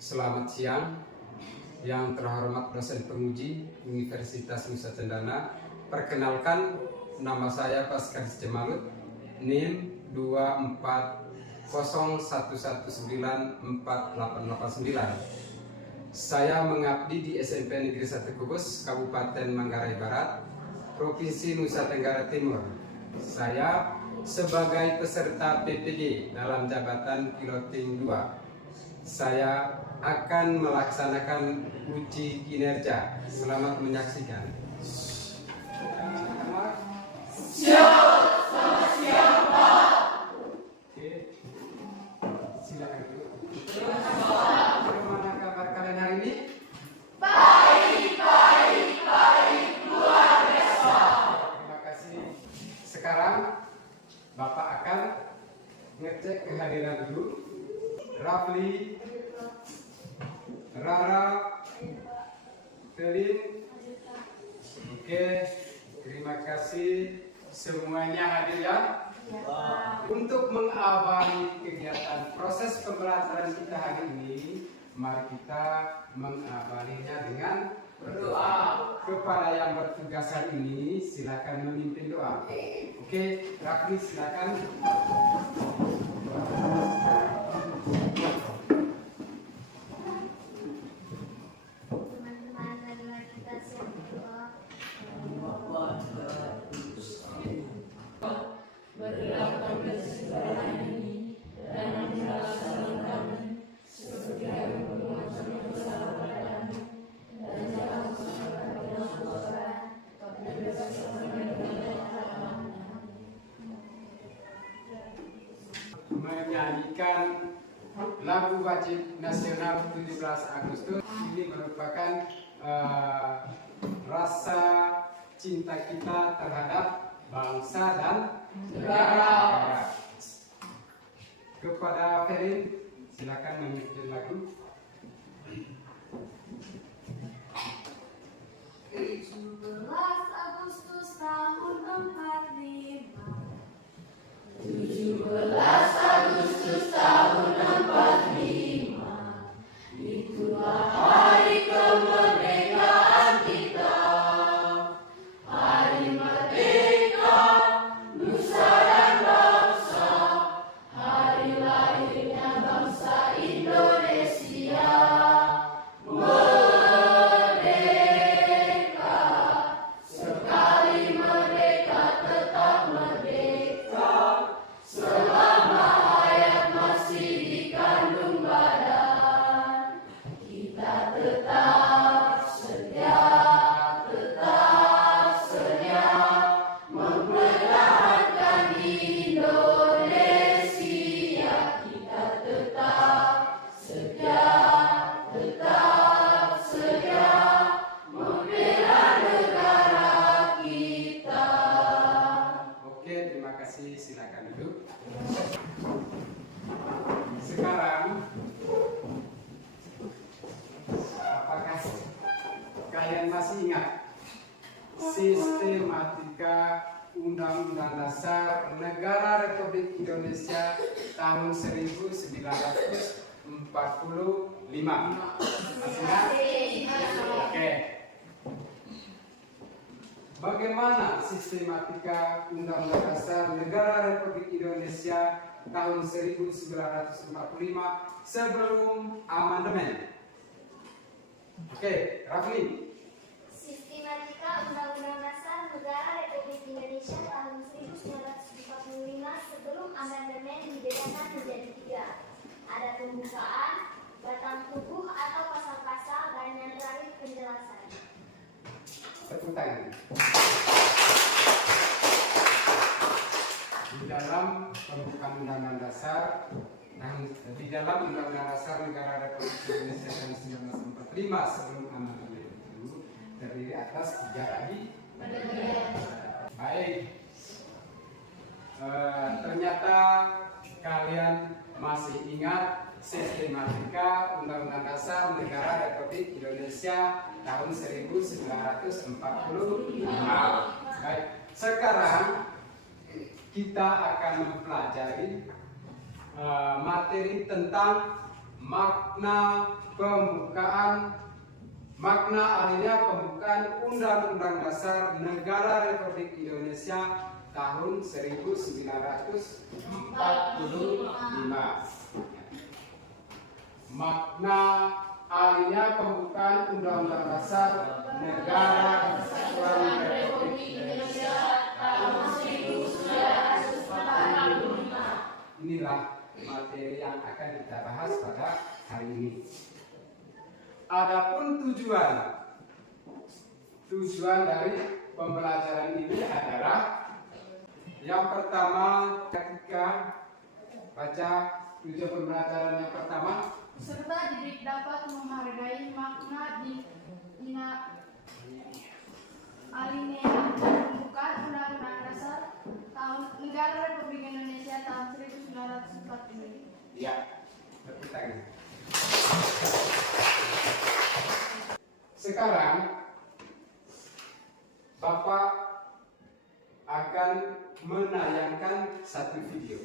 Selamat siang, yang terhormat dosen penguji Universitas Nusa Cendana. Perkenalkan, nama saya Paskadis Jemalut, NIM 2401194889. Saya mengabdi di SMP Negeri 1 Kudus, Kabupaten Manggarai Barat, Provinsi Nusa Tenggara Timur. Saya sebagai peserta PPD dalam jabatan Piloting 2. Saya akan melaksanakan uji kinerja. Selamat menyaksikan. Selamat siang, Pak. Oke, silakan dulu. Bagaimana kabar kalian hari ini? Baik, luar biasa. Terima kasih. Sekarang Bapak akan ngecek kehadiran dulu. Rafli, Rara, Felin. Oke, terima kasih semuanya hadir ya. Untuk mengawali kegiatan proses pembelajaran kita hari ini, mari kita mengawalinya dengan berdoa. Kepada yang bertugas hari ini, silakan memimpin doa. Oke, Rafli silakan. Menyanyikan lagu wajib nasional 17 Agustus. Ini merupakan rasa cinta kita terhadap bangsa dan negara. Kepada Ferin, silakan memimpin lagu. 17 Agustus tahun 45. 17 Agustus tahun 45. Itulah hari kemerdekaan kita. Hari merdeka nusa dan bangsa. Hari lahirnya bangsa Indonesia. Merdeka, sekali merdeka tetap merdeka. Selama hayat masih dikandung badan, kita tetap setia mempertahankan Indonesia. Kita tetap setia membela negara kita. Oke, terima kasih. Silakan duduk. Sekarang, apakah kalian masih ingat sistematika Undang-Undang Dasar Negara Republik Indonesia tahun 1945? Masih ingat? Oke. Bagaimana sistematika Undang-Undang Dasar Negara Republik Indonesia tahun 1945 sebelum amandemen? Oke, Rafli. Sistematika Undang-Undang Dasar Negara Republik Indonesia tahun 1945 sebelum amandemen dibedakan menjadi 3. Ada pembukaan, batang tubuh atau pasal-pasal, dan yang terakhir penjelasan. Tepuk tangan. Di dalam pembukaan Undang-Undang Dasar Negara Republik Indonesia tahun 1945 sebelum amandemen itu terdiri atas 3 lagi. Baik. Ternyata kalian masih ingat sistematika Undang-Undang Dasar Negara Republik Indonesia tahun 1945. Baik, sekarang kita akan mempelajari materi tentang makna ahlinya pembukaan Undang-Undang Dasar Negara Republik Indonesia tahun 1945. Makna ahlinya pembukaan Undang-Undang Dasar Negara Kesatuan Republik Indonesia tahun 1945. Inilah materi yang akan kita bahas pada hari ini. Adapun tujuan dari pembelajaran ini adalah yang pertama, ketika baca tujuan pembelajaran yang pertama, peserta didik dapat menghargai makna di alinea pembukaan Undang-Undang Dasar Negara Republik Indonesia tahun 1945. ya, tepuk tangan. Sekarang Bapak akan menayangkan satu video.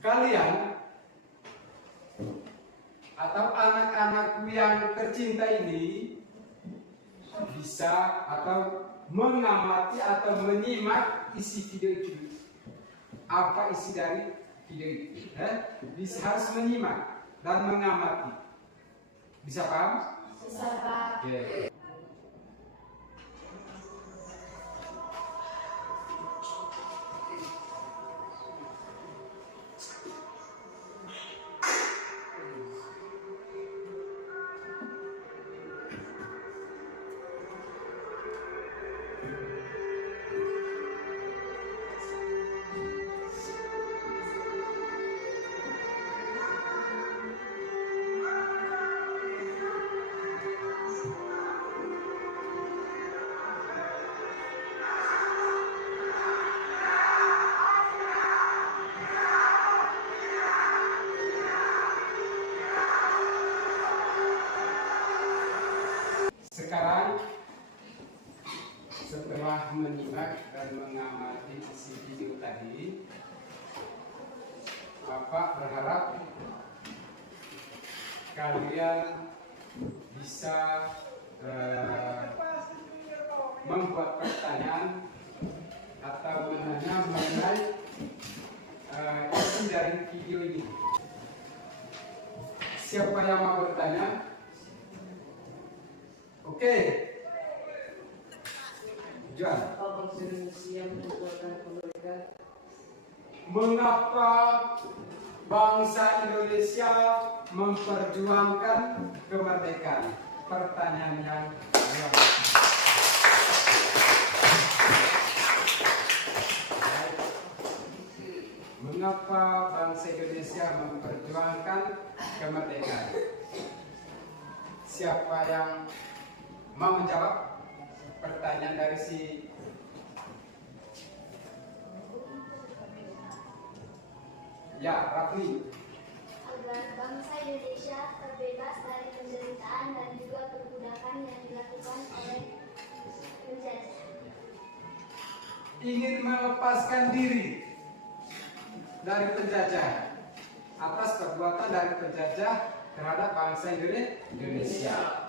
Kalian atau anak-anakku yang tercinta ini bisa atau mengamati atau menyimak isi video itu. Apa isi dari video itu? Bisa harus menyimak dan mengamati. Bisa paham? Bisa, Pak. Oke. Sekarang setelah menyimak dan mengamati isi video tadi, Bapak berharap kalian bisa membuat pertanyaan atau menanya mengenai isi dari video ini. Siapa yang mau bertanya? Oke. Juan. Mengapa bangsa Indonesia memperjuangkan kemerdekaan? Pertanyaan yang mengapa bangsa Indonesia memperjuangkan kemerdekaan? Siapa yang mau menjawab pertanyaan dari si Rafli? Agar bangsa Indonesia terbebas dari penderitaan dan juga perbudakan yang dilakukan oleh penjajah. Ingin melepaskan diri dari penjajah atas perbuatan dari penjajah terhadap bangsa Indonesia.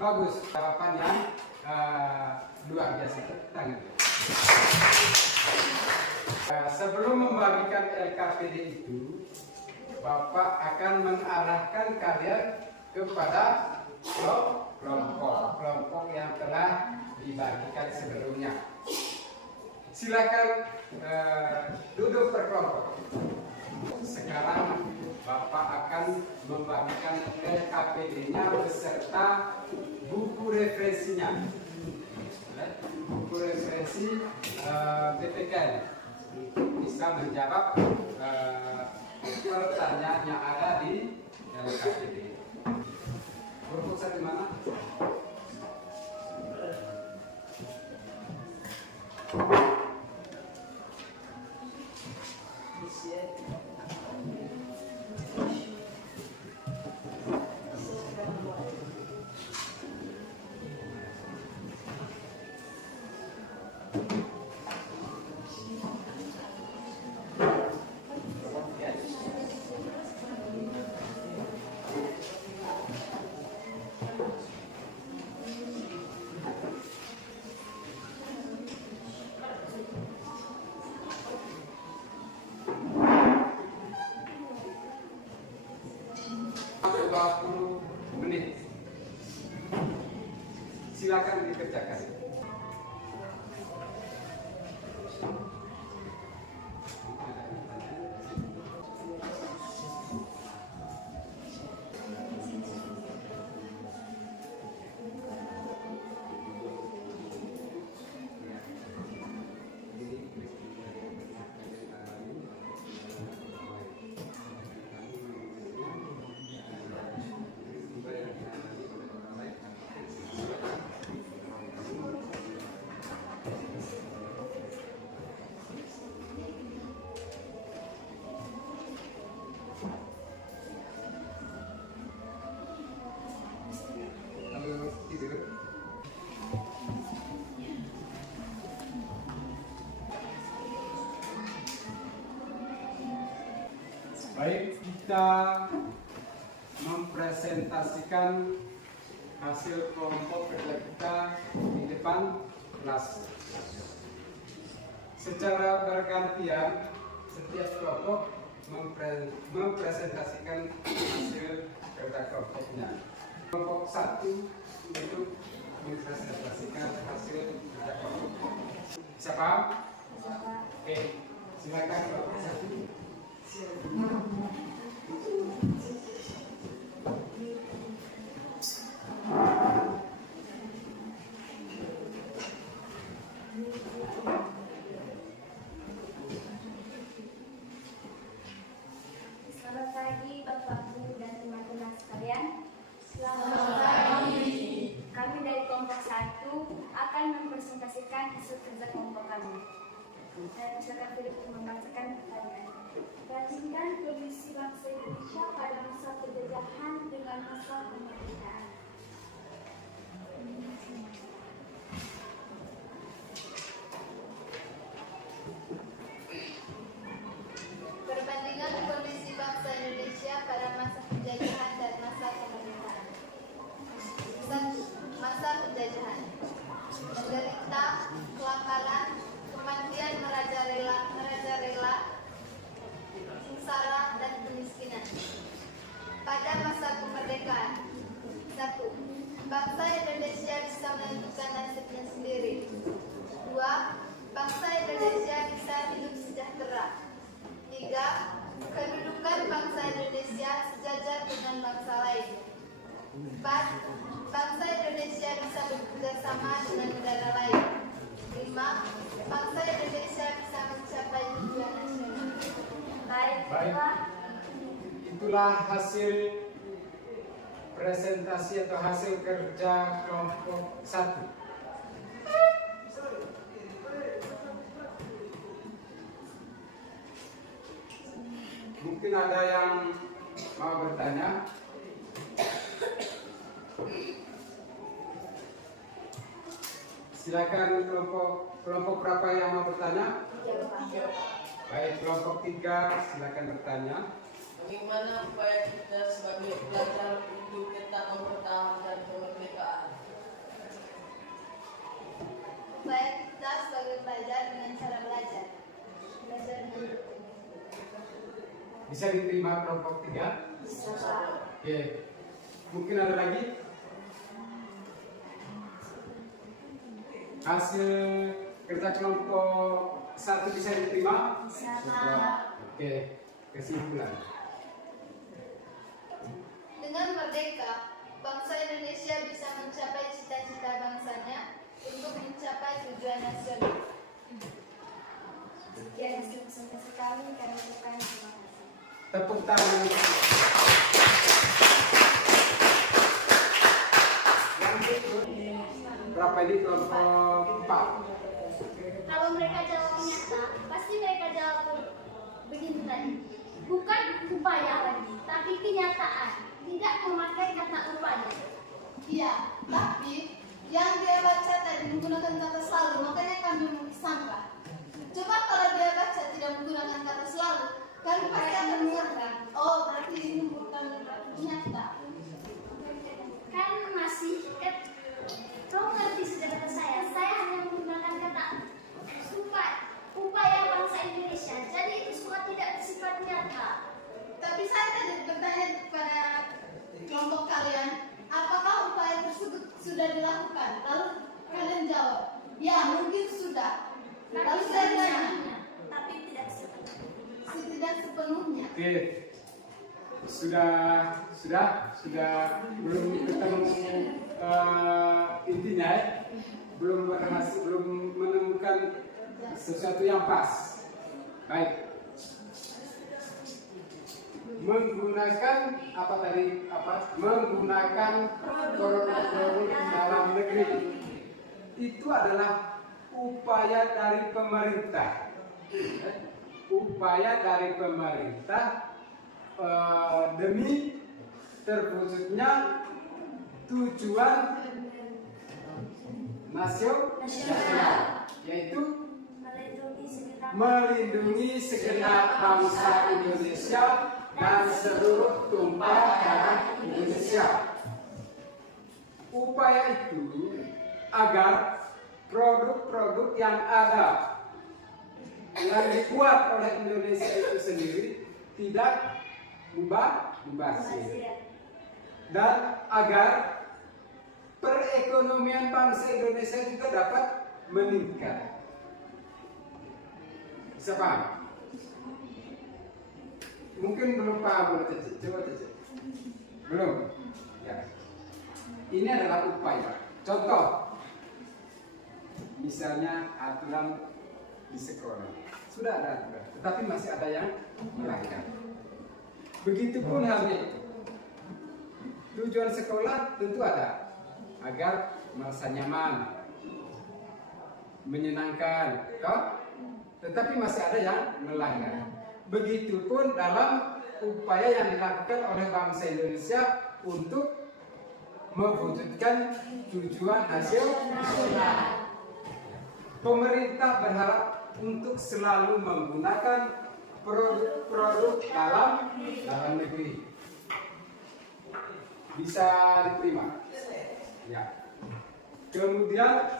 Bagus, jawaban yang luar biasa. Tangan. Sebelum membagikan LKPD itu, Bapak akan mengarahkan kalian kepada kelompok yang telah dibagikan sebelumnya. Silakan duduk berkelompok. Sekarang Bapak akan membagikan LKPD-nya beserta buku referensinya. Buku referensi PPKN bisa menjawab pertanyaan yang ada di LKPD. Berpusat di mana? 20 menit. Silakan dikerjakan. Lalu tidur. Baik, kita mempresentasikan hasil kelompok kerja kita di depan kelas. Secara bergantian, setiap kelompok mempresentasikan hasil kerja kelompoknya. Kelompok 1 untuk mempresentasikan hasil kerja kelompok. Siapa? Oke, silakan kelompok 1. Selamat pagi Bapak Guru dan teman-teman sekalian. Selamat pagi. Kami dari kelompok 1 akan mempresentasikan hasil kerja kelompok kami. Saya silakan Philip untuk membacakan pertanyaan. Bandingkan kondisi bangsa Indonesia pada masa penjajahan dengan masa kemerdekaan. Perbandingan kondisi bangsa Indonesia pada masa penjajahan dan masa kemerdekaan. Masa penjajahan. Menderita, kelaparan, kematian merajalela, sengsara dan kemiskinan. Pada masa kemerdekaan. 1. Bangsa Indonesia bisa menentukan nasibnya sendiri. 2. Bangsa Indonesia bisa hidup sejahtera. 3. Kedudukan bangsa Indonesia sejajar dengan bangsa lain. 4. Bangsa Indonesia bisa bekerja sama dengan negara lain. 5. Bangsa Indonesia bisa mencapai tujuan nasional. Baik, Baik. Pak. Itulah hasil presentasi atau hasil kerja kelompok 1. Mungkin ada yang mau bertanya. Silakan kelompok berapa yang mau bertanya? Baik, kelompok 3 silakan bertanya. Bagaimana upaya kita sebagai pelajar untuk tetap mempertahankan kemerdekaan? Upaya kita sebagai pelajar dengan cara belajar. Belajar dengan Bisa diterima kelompok 3? Oke. Mungkin ada lagi? Hasil kerja kelompok 1 bisa diterima? Oke. Kesimpulan. Dengan merdeka, bangsa Indonesia bisa mencapai cita-cita bangsanya untuk mencapai tujuan nasional. Sekian hasil presentasi kami, kami ucapkan terima kasih. Tepuk tangan. Berapa ini kelompok 4? Kalau mereka jawab nyata, pasti mereka jawab begini tadi. Bukan upaya lagi, tapi kenyataan. Tidak memakai kata upaya. Iya, tapi yang dia baca tadi menggunakan kata selalu, makanya kami mengisangka. Coba kalau dia baca tidak menggunakan kata selalu, kami pasti akan menyangka. Oh, berarti ini bukan nyata. Kan masih kau ngerti sejarah saya hanya menggunakan kata upaya bangsa Indonesia. Jadi itu semua tidak bersifat nyata. Tapi saya tadi bertanya kepada Lalu kalian jawab, ya mungkin sudah. Lalu saya tanya, tapi tidak sepenuhnya. tidak sepenuhnya. Oke, sudah belum ketemu intinya ya, belum berhasil, belum menemukan sesuatu yang pas. Baik, menggunakan apa tadi menggunakan produk-produk dalam negeri itu adalah upaya dari pemerintah. Upaya dari pemerintah demi terwujudnya tujuan nasional, yaitu melindungi segenap bangsa Indonesia dan seluruh tumpah darah Indonesia. Upaya itu agar produk-produk yang ada yang dibuat oleh Indonesia itu sendiri tidak mubazir, dan agar perekonomian bangsa Indonesia juga dapat meningkat. Bisa paham? Mungkin belum paham, boleh coba cecek. Belum? Ya. Ini adalah upaya. Contoh, misalnya aturan di sekolah sudah ada aturan, tetapi masih ada yang melanggar. Begitupun halnya itu. Tujuan sekolah tentu ada agar merasa nyaman, menyenangkan, toh? Tetapi masih ada yang melanggar. Begitupun dalam upaya yang dilakukan oleh bangsa Indonesia untuk mewujudkan tujuan nasional. Pemerintah berharap untuk selalu menggunakan produk-produk dalam negeri. Bisa diterima. Ya. Kemudian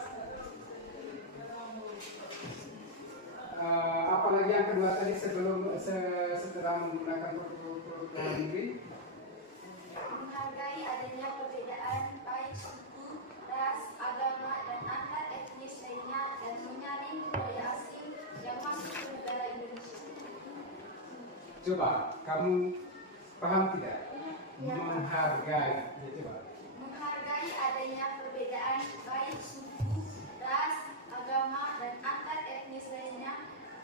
apalagi yang kedua tadi setelah menggunakan produk-produk dalam negeri, Menghargai adanya perbedaan baik suku, ras, agama, dan antar etnis lainnya, dan menyaring budaya asing yang masuk ke negara Indonesia. coba kamu paham tidak? Menghargai, ya, coba. Menghargai adanya perbedaan baik suku, ras, agama, dan antar etnis lainnya,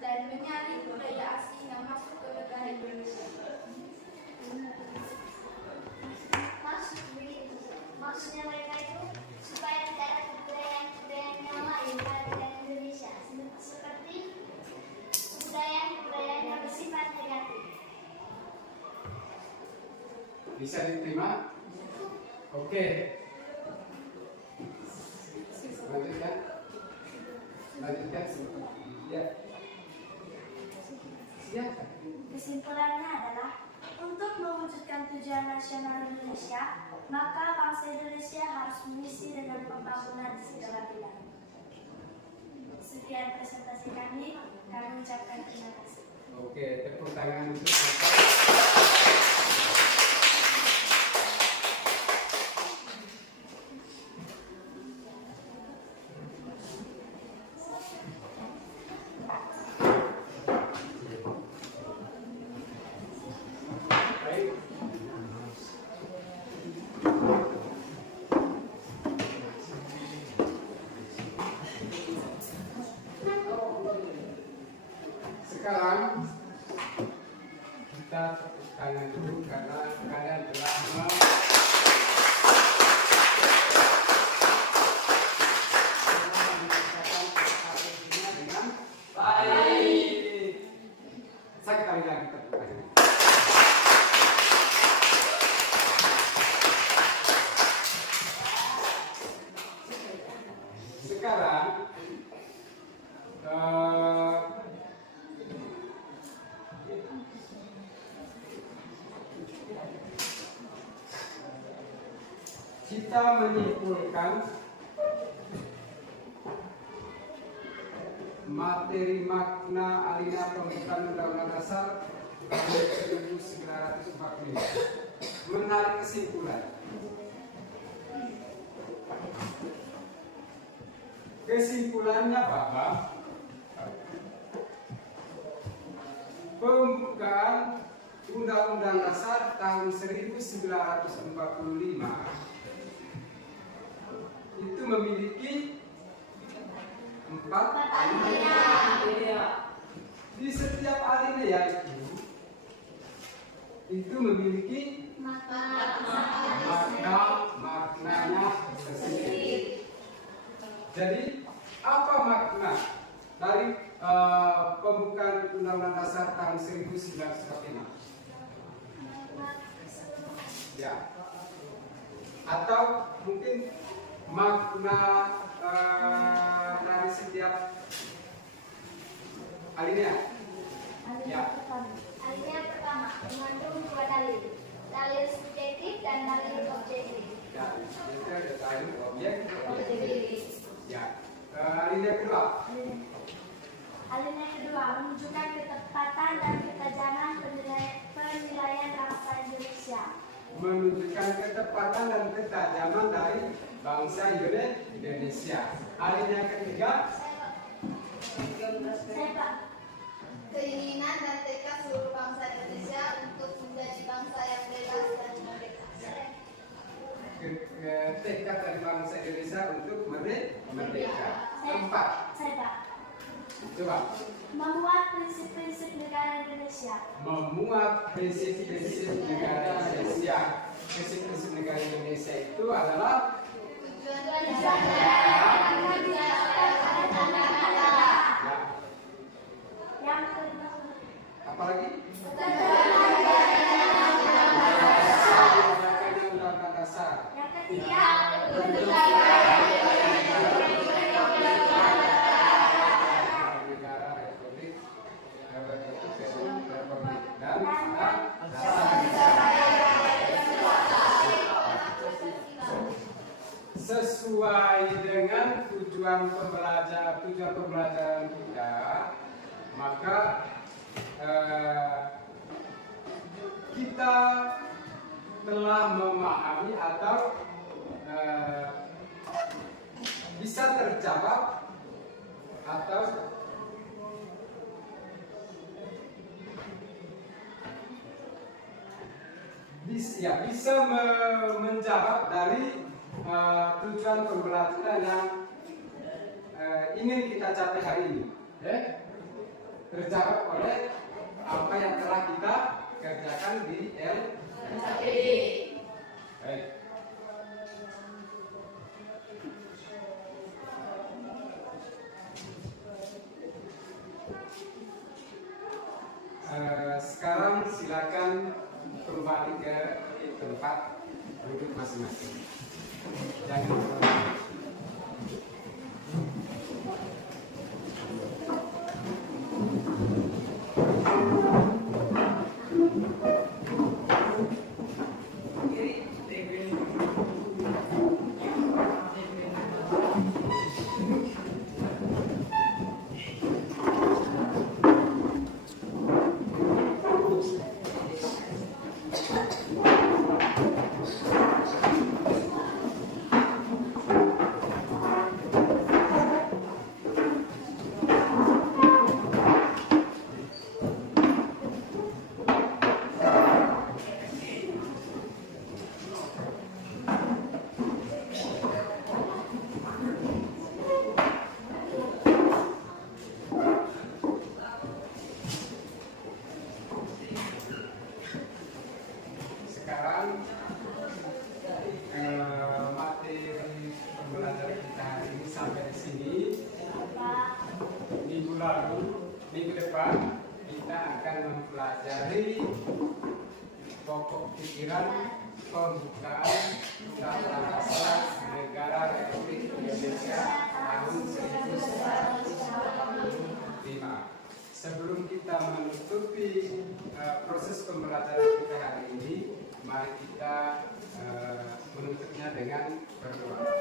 dan menyaring budaya asing yang masuk ke negara Indonesia. Maksudnya mereka itu supaya tidak ada kebudayaan yang lain pada Indonesia, seperti kebudayaan yang bersifat negatif. Bisa diterima? Oke. Lanjutkan. Ya. Silakan. Kesimpulannya adalah untuk mewujudkan tujuan nasional Indonesia, maka bangsa Indonesia harus mengisi dengan pembangunan di segala bidang. Sekian presentasi kami ucapkan terima kasih. Oke, tepuk tangan untuk baik. Sekarang kita tepuk tangan dulu karena kalian telah dengan baik. Sekali lagi tepuk tangan. Sekarang kita menyimpulkan materi makna alina pembukaan Undang-Undang Dasar tahun 1945. Menarik kesimpulan. Kesimpulannya Bapak, pembukaan Undang-Undang Dasar tahun 1945 itu memiliki 4 alinea. Di setiap alinea itu memiliki maknanya tersendiri. Jadi apa makna dari pembukaan Undang-Undang Dasar tahun 1945? Ya. Atau mungkin makna dari setiap alinea. Ya. Alinea pertama mengandung dua dalil, dalil subjektif dan dalil objektif. Ya, itu ada dalil objektif. Ya. Alinea kedua. Alinea kedua menunjukkan ketepatan dan ketajaman penilaian bangsa Indonesia. Menunjukkan ketepatan dan ketajaman dari bangsa Indonesia. Alinea ketiga. Keinginan dan tekad seluruh bangsa Indonesia untuk menjadi bangsa yang bebas dan merdeka. Tekad dari bangsa Indonesia untuk merdeka. Keempat. Coba. Memuat prinsip-prinsip negara Indonesia. Memuat prinsip-prinsip negara Indonesia. Prinsip-prinsip negara Indonesia itu adalah Yang kedua, apalagi? Undang-Undang Dasar. yang ketiga, Negara Republik dan sesuai dengan tujuan pembelajaran kita, maka kita telah memahami atau bisa terjawab atau bisa menjawab dari tujuan pembelajaran yang ingin kita capai hari ini. Terjawab oleh apa yang telah kita kerjakan di LKPD. Baik. Sekarang silakan kembali ke tempat duduk masing-masing. Jangan materi pembelajaran kita hari ini sampai di sini. Minggu depan kita akan mempelajari pokok pikiran pembukaan Undang-Undang Dasar Negara Republik Indonesia tahun 1945. Sebelum kita menutupi proses pembelajaran kita hari ini, mari kita menutupnya dengan berdoa.